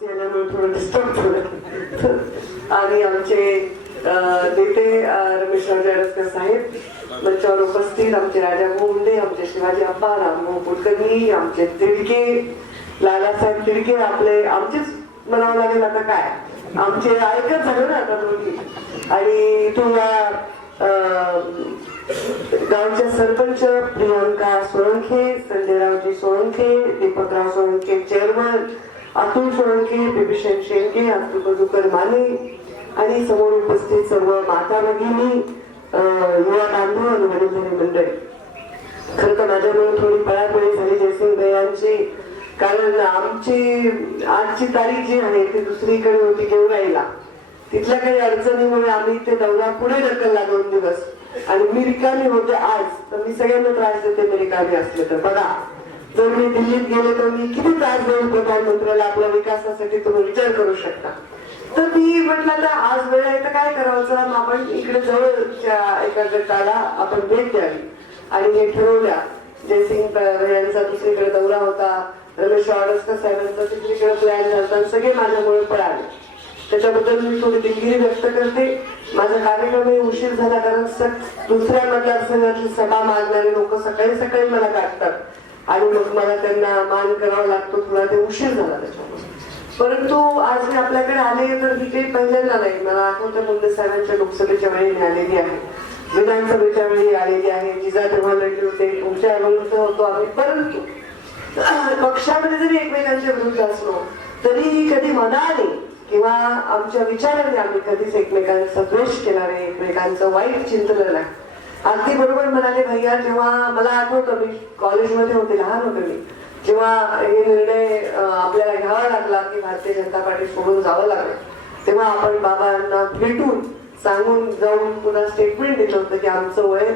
आल्यामुळे थोडं डिस्टर्ब आणि आमचे नेते रमेश राजा अडसकर साहेब मंचावर उपस्थित आमचे राजा मुंडे आमचे शिवाजी अप्पा रामभाऊ कुलकर्णी आमचे तिडके लालासाहेब तिडके आपले आमचेच म्हणावं लागेल आता काय? आमचे ऐकत झालं ना आता दोन्ही आणि तुम्हाला गावच्या सरपंच प्रियांका सोळंखे संजयरावजी सोळंखे दीपकराव सोळंखे चेअरमन अतुल सोळंके बिभीषण शेंडके अतुल मधुकर माने. आणि समोर उपस्थित सर्व माता भगिनी युवा बांधव आणि वडीलधारी मंडळी. खरं तर माझ्यामुळे थोडी पळापळी झाली जयसिंग यांची कारण आमची आजची तारीख जी आहे ती दुसरीकडे होती गेवराईला. तिथल्या काही अडचणीमुळे आम्ही ते दौरा पुढे ढकलला दोन दिवस. आणि मी रिकामी होते आज तर मी सगळ्यांना त्रास देते मी रिकामी असले तर. बघा जर मी दिल्लीत गेले तर मी किती त्रास देऊन प्रधानमंत्र्याला आपल्या विकासासाठी तुम्ही विचार करू शकता? तर मी म्हटलं तर आज वेळ आहे तर काय करावं? चला मग आपण इकडे जवळच्या एका गटाला आपण भेट द्यावी. आणि हे ठरवल्या. जयसिंग यांचा दुसरीकडे दौरा होता. रमेश वाडसकर साहेबांचा दुसरीकडे प्लॅन झाला सगळे माझ्यामुळे पळाले. त्याच्याबद्दल मी थोडी दिलगिरी व्यक्त करते. माझा कार्यक्रमही उशीर झाला कारण दुसऱ्या मतदारसंघातली सभा मागणारे लोक सकाळी सकाळी मला काढतात. आणि मग मला त्यांना मान करावा लागतो थोडा ते उशीर झाला त्याच्यामुळे. परंतु आज मी आपल्याकडे आले तर तिथे पहिल्यांदा नाही. मला आठवतं मुंडे साहेबांच्या लोकसभेच्या वेळी मी आलेली आहे. विधानसभेच्या वेळी आलेली आहे. जिजा तेव्हा लढले होते तुमच्या विरुद्ध होतो आम्ही. परंतु पक्षामध्ये जरी एकमेकांच्या विरुद्ध असलो तरीही कधी मनाने किंवा आमच्या विचाराने आम्ही कधीच एकमेकांचा द्वेष केला नाही एकमेकांचं वाईट चिंतलं नाही. अगदी बरोबर म्हणाले भैया जेव्हा मला आठवतं मी कॉलेजमध्ये होते लहान होते मी जेव्हा हे निर्णय आपल्याला घ्यावा लागला की भारतीय जनता पार्टी सोडून जावं लागलं तेव्हा आपण बाबांना भेटून सांगून जाऊन पुन्हा स्टेटमेंट दिलं होतं की आमचं वय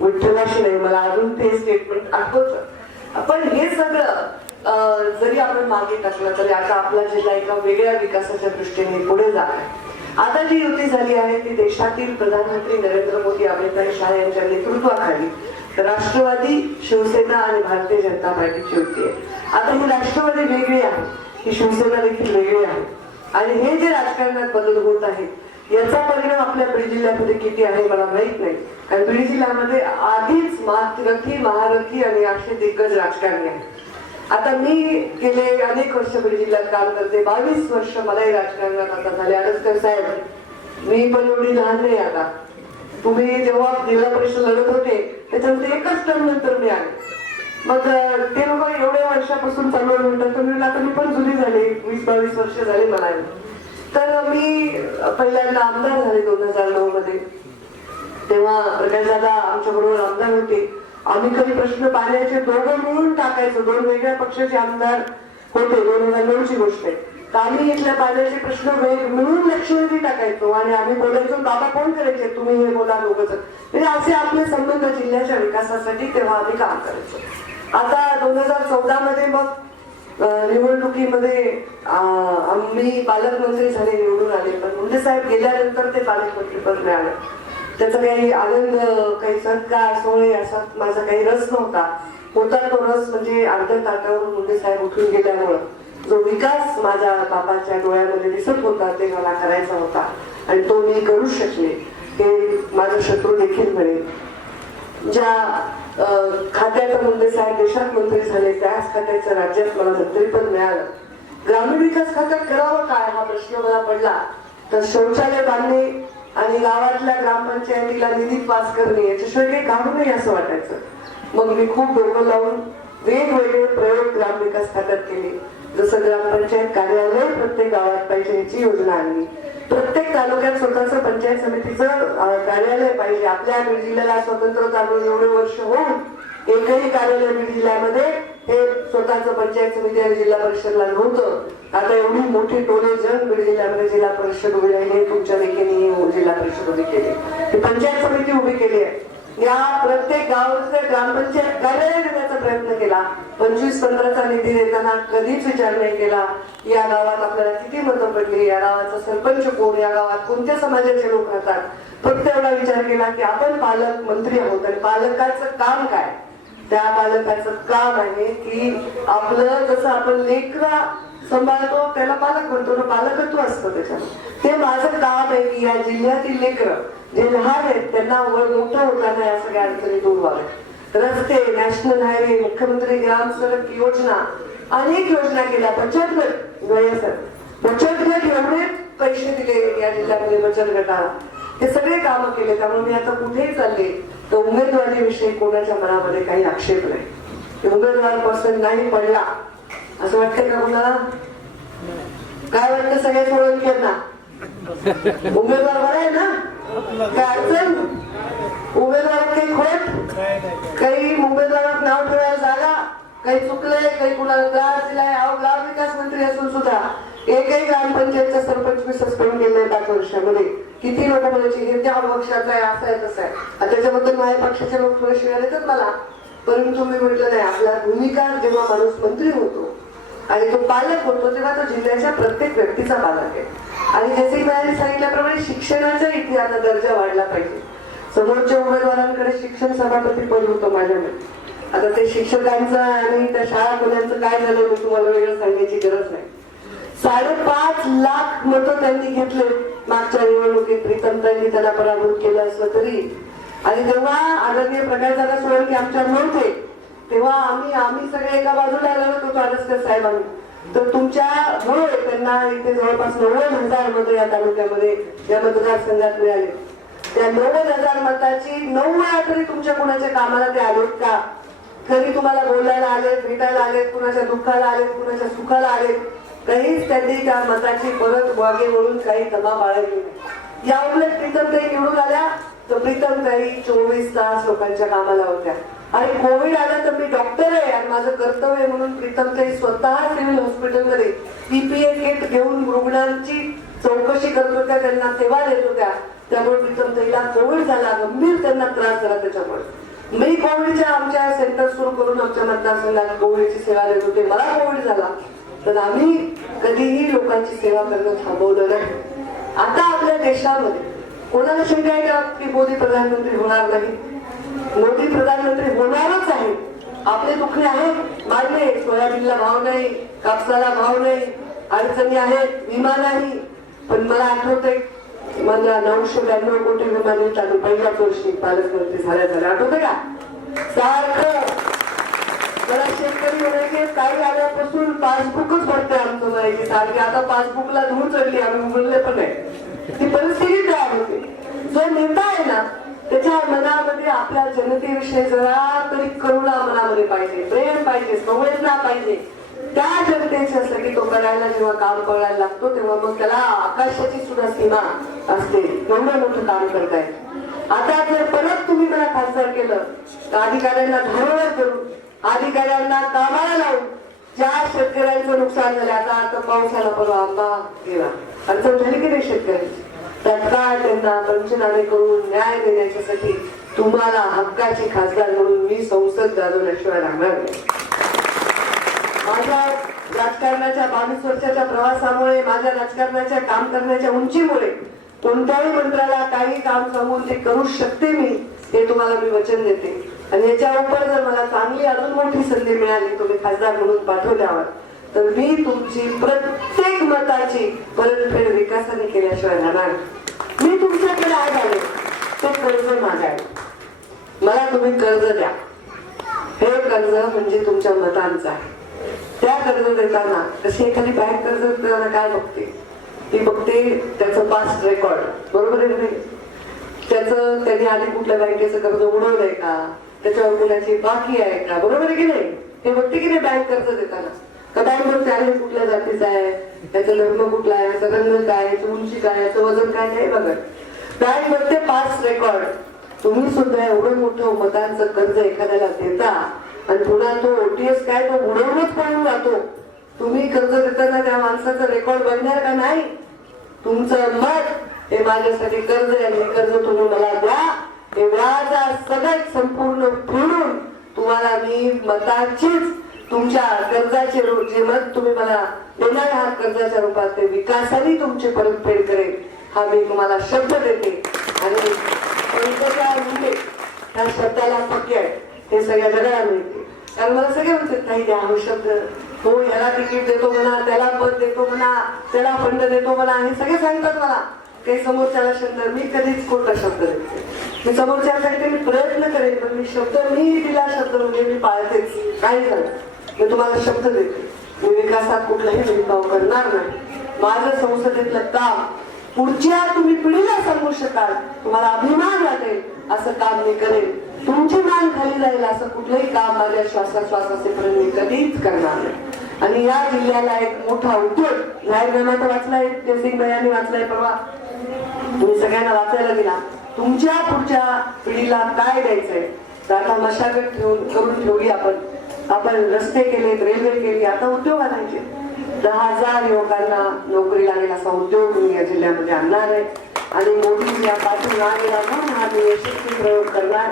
विठ्ठलाशी नाही मला अजून ते स्टेटमेंट आठवतं. पण हे सगळं जरी आपण मागे टाकलं तरी आता आपला जिल्हा एका वेगळ्या विकासाच्या दृष्टीने पुढे जात आहे. आता जी युती झाली आहे ती देशातील प्रधानमंत्री नरेंद्र मोदी अमितभाई शाह यांच्या नेतृत्वाखाली राष्ट्रवादी शिवसेना आणि भारतीय जनता पार्टीची युती आहे. आता ही राष्ट्रवादी वेगळी आहे ही शिवसेना देखील वेगळी आहे. आणि हे जे राजकारणात बदल होत आहेत याचा परिणाम आपल्या बीड जिल्ह्यामध्ये किती आहे मला माहीत नाही. कारण बीड जिल्ह्यामध्ये आधीच मातरथी महारथी आणि असे दिग्गज राजकारणी आहेत. आता मी गेले अनेक वर्ष बीड जिल्ह्यात काम करते. बावीस वर्ष मलाही राजकारणात आता झाले. आडसकर साहेब मी पण एवढी लहान नाही आता. तुम्ही जेव्हा जिल्हा परिषद लढत होते त्याच्यानंतर एकच टर्म नंतर मी आले. मग ते लोक एवढ्या वर्षापासून चालू म्हणतात तर मी आता मी पण जुनी झाले. वीस बावीस वर्ष झाले मला. तर मी पहिल्यांदा आमदार झाले दोन हजार नऊ मध्ये. तेव्हा प्रकाश दादा आमच्या बरोबर आमदार होते. आम्ही कधी प्रश्न पाण्याचे दोघं मिळून टाकायचो दोन वेगळ्या पक्षाचे आमदार होते दोन हजार नऊची गोष्ट आहे. तर आम्ही इथल्या पाण्याचे प्रश्न वेग मिळून लक्षवेधी टाकायचो आणि आम्ही बोलायचो बाबा कोण करायचे? तुम्ही हे बोला दोघंच म्हणजे असे आपले संबंध जिल्ह्याच्या विकासासाठी तेव्हा आम्ही काम करायचो. आता दोन हजार चौदा मध्ये मग निवडणुकीमध्ये आम्ही पालकमंत्री झाले निवडून आले. पण मुंडे साहेब गेल्यानंतर ते पालकमंत्री पद मिळालं. त्याचा काही आनंद काही सत्कार सोहळे असा माझा काही रस नव्हता. होता तो रस म्हणजे अर्ध्या ताटावरून मुंडे साहेब उठून गेल्यामुळं. जो विकास माझ्या बापाच्या डोळ्यामध्ये दिसत होता ते मला करायचा होता. आणि तो मी करू शकले. हे माझा शत्रू देखील मिळेल. ज्या खात्याचा मुंडे साहेब देशात मंत्री झाले त्याच खात्याचं राज्यात मला मंत्रीपद मिळालं. ग्रामीण विकास खात्यात करावं काय हा प्रश्न मला पडला. तर शौचालय बांधणे आणि गावातल्या ग्रामपंचायतीला निधी पास करणे याच्याशिवाय काही काम नाही असं वाटायचं. मग मी खूप डोकं लावून वेगवेगळे प्रयोग ग्रामविकास खात्यात केले. जसं ग्रामपंचायत कार्यालय प्रत्येक गावात पाहिजे याची योजना आणली. प्रत्येक तालुक्यात स्वतःचं पंचायत समितीचं कार्यालय पाहिजे. आपल्या बीड जिल्ह्याला स्वतंत्र चालू एवढे वर्ष होऊन एकही कार्यालय बीड जिल्ह्यामध्ये हे स्वतःचं पंचायत समिती आणि जिल्हा परिषदला नव्हतं. आता एवढी मोठी टोले जण बीड जिल्ह्यामध्ये जिल्हा परिषद उभी राहिली तुमच्या लेखीने जिल्हा परिषद उभी केली ही पंचायत समिती उभी केली आहे. या प्रत्येक गावाचं ग्रामपंचायत कार्यालय देण्याचा प्रयत्न केला. पंचवीस पंधराचा निधी देताना कधीच विचार नाही केला. या गावात आपल्याला किती मतं पडली? या गावाचा सरपंच कोण? या गावात कोणत्या समाजाचे लोक राहतात? फक्त एवढा विचार केला की आपण पालक मंत्री आहोत आणि पालकाचं काम काय? त्या पालकाचं काम आहे की आपलं जसं आपण लेकरा सांभाळतो त्याला पालक म्हणतो ना पालकत्व असतं त्याच्यात ते माझं काम आहे की या जिल्ह्यातील लेकर जे लहान आहेत त्यांना वर मोठं होताना या सगळ्या अडचणी दूर व्हाव्यात. रस्ते नॅशनल हायवे मुख्यमंत्री ग्राम सडक योजना अनेक योजना केल्या बचत गट वयसर बचत गट एवढे पैसे दिले या जिल्ह्यामध्ये बचत गटाला. हे सगळे कामं केले त्यामुळे मी आता कुठेही चालले तर उमेदवारीविषयी कोणाच्या मनामध्ये काही आक्षेप नाही. उमेदवार पर्सन नाही पडला असं वाटतंय का कोणाला? काय वाटतं सगळ्या सोळंकीयांना? उमेदवार बरा आहे ना? काय अडचण? उमेदवारात काही खोट? काही उमेदवारात नाव ठेवायला जागा? काही चुकलंय काही कुणाला त्रास दिलाय? अहो ग्राम विकास मंत्री असून सुद्धा एकही ग्रामपंचायतचा सरपंच मी सस्पेंड केलंय पाच वर्षामध्ये. किती लोक म्हणायचे हे त्या पक्षाचा आहे असं आहे तसं आहे. त्याच्याबद्दल माझ्या पक्षाचे लोक थोडे शिवाय देतात मला. परंतु मी म्हटलं नाही आपला भूमिका जेव्हा माणूस मंत्री होतो आणि तो पालक होतो तेव्हा तो जिल्ह्याच्या प्रत्येक व्यक्तीचा पालक आहे. आणि जसे मी सांगितल्याप्रमाणे शिक्षणाचा इथे आता दर्जा वाढला पाहिजे. समोरच्या उमेदवारांकडे शिक्षण सभापती पद होतं माझ्याकडे आता ते शिक्षकांचं आणि त्या शाळा मुलांचं काय झालं मी तुम्हाला वेगळं सांगायची गरज नाही. साडेपाच लाख मतं त्यांनी घेतले. मागच्या निवडणुकीत प्रीतमताईंनी त्याला पराभूत केलं असलं तरी. आणि तेव्हा आदरणीय प्रकाशदादा सोळंकी आमच्या नव्हते तेव्हा आम्ही आम्ही सगळे एका बाजूला आलेलो होतो आडसकर साहेबांनी. तर तुमच्यामुळे हो, त्यांना इथे जवळपास नव्वद हजार मतं या तालुक्यामध्ये या मतदारसंघात मिळाले. त्या नव्वद हजार मताची नऊ वेळा तरी तुमच्या कुणाच्या कामाला ते आलेत का? कधी तुम्हाला बोलायला आलेत भेटायला आलेत कुणाच्या दुःखाला आलेत कुणाच्या सुखाला आलेत. काहीच त्यांनी त्या मताची परत वागे वळून काही तमा बाळगली नाही. या उलट प्रीतमताई निवडून आल्या. तर प्रीतम ताई चोवीस तास लोकांच्या कामाला होत्या. आणि कोविड आला तर मी डॉक्टर आहे आणि माझं कर्तव्य म्हणून प्रीतम ताई स्वतः सिव्हिल हॉस्पिटलमध्ये पीपीए किट घेऊन रुग्णांची चौकशी करत होत्या त्यांना सेवा देत होत्या. त्यामुळे प्रीतम ताईला कोविड झाला. गंभीर त्यांना त्रास झाला त्याच्यामुळे. मी कोविडच्या आमच्या सेंटर सुरू करून आमच्या मतदारसंघात कोविडची सेवा देत होते. मला कोविड झाला. तर आम्ही कधीही लोकांची सेवा करणं थांबवलं नाही. आता आपल्या देशामध्ये कोणाला शंका आहे का की मोदी प्रधानमंत्री होणार नाही? मोदी प्रधानमंत्री होणारच आहे. आपले दुखणे आहेत. मान्य आहे सोयाबीनला भाव नाही कापसाला भाव नाही अडचणी आहेत विमा नाही पण मला आठवतंय मला नऊशे ब्याण्णव कोटी विमा देत पहिल्याच वर्षी पालकमंत्री झाल्या झाल्या. आठवतं का? सारखं मला शेतकरी म्हणायचे काही आल्यापासून पासबुकच भरते आमचं म्हणायचे सारखी आता पासबुकला धूळ चढली आम्ही उघडले पण नाही. ती परिस्थिती तयार होते. जो नेता आहे ना त्याच्या मनामध्ये आपल्या जनतेविषयी जरा तरी करुणा मनामध्ये पाहिजे प्रेम पाहिजे संवेदना पाहिजे. त्या जनतेचे सगळी तो करायला जेव्हा काम करायला लागतो तेव्हा मग त्याला आकाशाची सुद्धा सीमा असते. एवढं मोठं काम करताय. आता जर परत तुम्ही मला खासदार केलं तर अधिकाऱ्यांना धारवळ करून अधिकाऱ्यांना कामाला लावून ज्या शेतकऱ्यांचं नुकसान झालं आता आता पावसाला परवा आंबा गेला. अडचण झाली की नाही शेतकऱ्यांची तत्काळ त्यांना पंचनामे करून न्याय देण्याच्यासाठी तुम्हाला हक्काचे खासदार म्हणून मी संसद गाजवल्याशिवाय राहणार नाही. माझ्या राजकारणाच्या बावीस वर्षाच्या प्रवासामुळे माझ्या राजकारणाच्या काम करण्याच्या उंचीमुळे कोणत्याही मंत्र्याला काही काम सांगून ते करू शकते मी हे तुम्हाला मी वचन देते. आणि याच्या उपर जर मला चांगली संधी मिळाली तुम्ही खासदार म्हणून पाठवल्यावर. तर मी तुमची प्रत्येक मताची परतफेड विकासाने केल्याशिवाय राहणार. मी तुमच्याकडे आज आले ते कर्ज मागायला. मला तुम्ही कर्ज द्या. हे कर्ज म्हणजे तुमच्या मतांचं आहे. त्या कर्ज देताना तशी एखादी बँक कर्ज देताना काय बघते? ती बघते त्याचं पास्ट रेकॉर्ड बरोबर आहे की त्याचं त्यांनी आधी कुठल्या बँकेचं कर्ज उडवलंय का? त्याच्यावर मुलाची बाकी आहे का? बरोबर आहे की नाही? हे बघते की नाही बँक कर्ज देताना? का बँक बघते आहे कुठल्या जातीचा आहे? त्याचं लग्न कुठला आहे? याचा रंग काय याची उंची काय याचं वजन काय नाही बघत बँक बघते पास रेकॉर्ड. तुम्ही सुद्धा एवढं मोठं मतांचं कर्ज एखाद्याला देता आणि पुन्हा तो ओटीएस काय तो बुडवूनच पळून जातो. तुम्ही कर्ज देताना त्या माणसाचा रेकॉर्ड बनणार का नाही? तुमचं मत हे माझ्यासाठी कर्ज आहे कर्ज तुम्ही मला द्या. हे व्याजा सगळं संपूर्ण फिरून तुम्हाला मी मताचीच तुमच्या कर्जाचे जे मत तुम्ही मला देणार आहात कर्जाच्या रूपात ते विकासाने तुमची परतफेड करेल हा मी तुम्हाला शब्द देते. आणि पंकजा ह्या शब्दाला पक्के आहे हे सगळ्या जगाला मिळते कारण मला सगळे म्हणतात काही द्या हा शब्द हो याला तिकीट देतो म्हणा त्याला पद देतो म्हणा त्याला फंड देतो म्हणा हे सगळे सांगतात मला. काही समोरच्याला शब्द मी कधीच कोणता शब्द देते मी समोरच्यासाठी मी प्रयत्न करेन पण मी शब्द मी दिला शब्द म्हणजे मी पाळतेच. काही झालं मी तुम्हाला शब्द देते. मी विकासात कुठलाही भेदभाव करणार नाही. माझं संसदेतलं काम पुढच्या तुम्ही पिढीला सांगू शकाल. तुम्हाला अभिमान वाटेल असं काम मी करेन. तुमची मान खाली जाईल असं कुठलंही काम माझ्या श्वासाश्वासाचे मी कधीच करणार नाही. आणि या जिल्ह्याला एक मोठा उद्योग. जाहीरनामा वाचलाय जयसिंग भैयानी वाचलाय परवा. तुम्ही सगळ्यांना वाचायला दिला. तुमच्या पुढच्या पिढीला काय द्यायचंय? तर आता मशागत ठेवून करून ठेवली आपण. आपण रस्ते केलेत रेल्वे केली आता उद्योग आणायचे. दहा हजार युवकांना नोकरी लागेल असा उद्योग या जिल्ह्यामध्ये आणणार आहे. आणि मोदी या पाठून आलेला म्हणून हा मी यशस्वी प्रयोग करणार.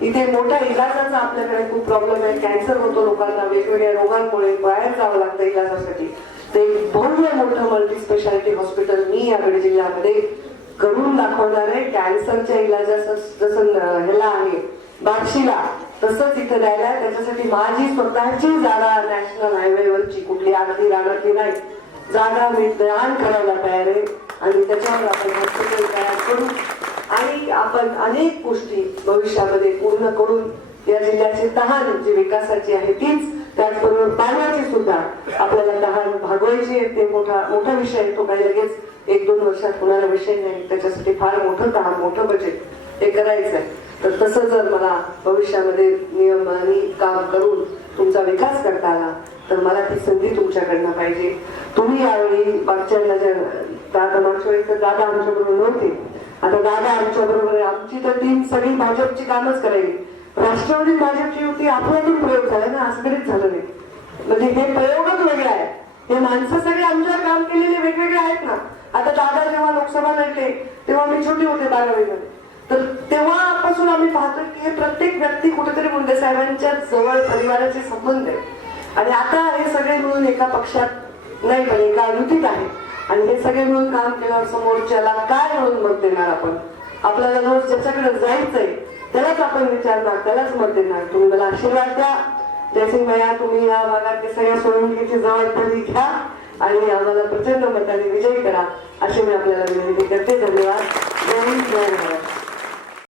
इथे मोठ्या इलाजाचा आपल्याकडे खूप प्रॉब्लेम आहे. कॅन्सर होतो लोकांना वेगवेगळ्या रोगांमुळे बाहेर जावं लागतं इलाजासाठी. ते भव्य मोठं मल्टी स्पेशालिटी हॉस्पिटल मी याकडे जिल्ह्यामध्ये करून दाखवणार आहे कॅन्सरच्या इलाजा जसं ह्याला आहे बार्शीला तसंच इथं द्यायला आहे. त्याच्यासाठी माझी स्वतःची जागा नॅशनल हायवेवरची कुठली आगदी रागातली नाही. जागा मी दान करायला तयार आहे आणि त्याच्यावर आपण हॉस्पिटल तयार करू. आणि आपण अनेक गोष्टी भविष्यामध्ये पूर्ण करून या जिल्ह्याची तहान जी विकासाची आहे तीच त्याचबरोबर पाण्याची सुद्धा आपल्याला तहान भागवायची आहे. ते मोठा मोठा विषय आहे तो काही लगेच एक दोन वर्षात कुणाला विषय नाही. त्याच्यासाठी फार मोठं काम मोठं बजेट हे करायचं आहे तर तसं जर मला भविष्यामध्ये नियमाने काम करून तुमचा विकास करता आला तर मला ती संधी तुमच्याकडनं पाहिजे. तुम्ही यावेळी मागच्या ज्या दादा मागच्या वेळी तर दादा आमच्याबरोबर नव्हते. आता दादा आमच्याबरोबर आमची तर टीम सगळी भाजपची कामच करायची. राष्ट्रवादी भाजपची होती आपल्यातून प्रयोग झाला ना? असं कधीच झालं नाही. म्हणजे हे प्रयोगच वेगळे आहे. हे माणसं सगळे आमच्यावर काम केलेले वेगवेगळे आहेत ना? आता दादा जेव्हा लोकसभा लढले तेव्हा मी छोटी होते बारावीमध्ये. तर तेव्हापासून आम्ही पाहतो की हे प्रत्येक व्यक्ती कुठेतरी मुंडे साहेबांच्या जवळ परिवाराचे संबंध आहे. आणि आता हे सगळे मिळून एका पक्षात नाही पण एका युतीत आहे. आणि हे सगळे मिळून काम केल्यावर समोरच्याला काय म्हणून मत देणार आपण? आपल्याला रोज ज्याच्याकडे जायचंय त्यालाच आपण विचारणार त्यालाच मत देणार. तुम्ही मला आशीर्वाद द्या. जयसिंग भैया तुम्ही या भागात सगळ्या सोडवणुकीची जबाबदारी घ्या. आणि आम्हाला प्रचंड मताने विजयी करा अशी मी आपल्याला विनंती करते. धन्यवाद. जय जय महाराज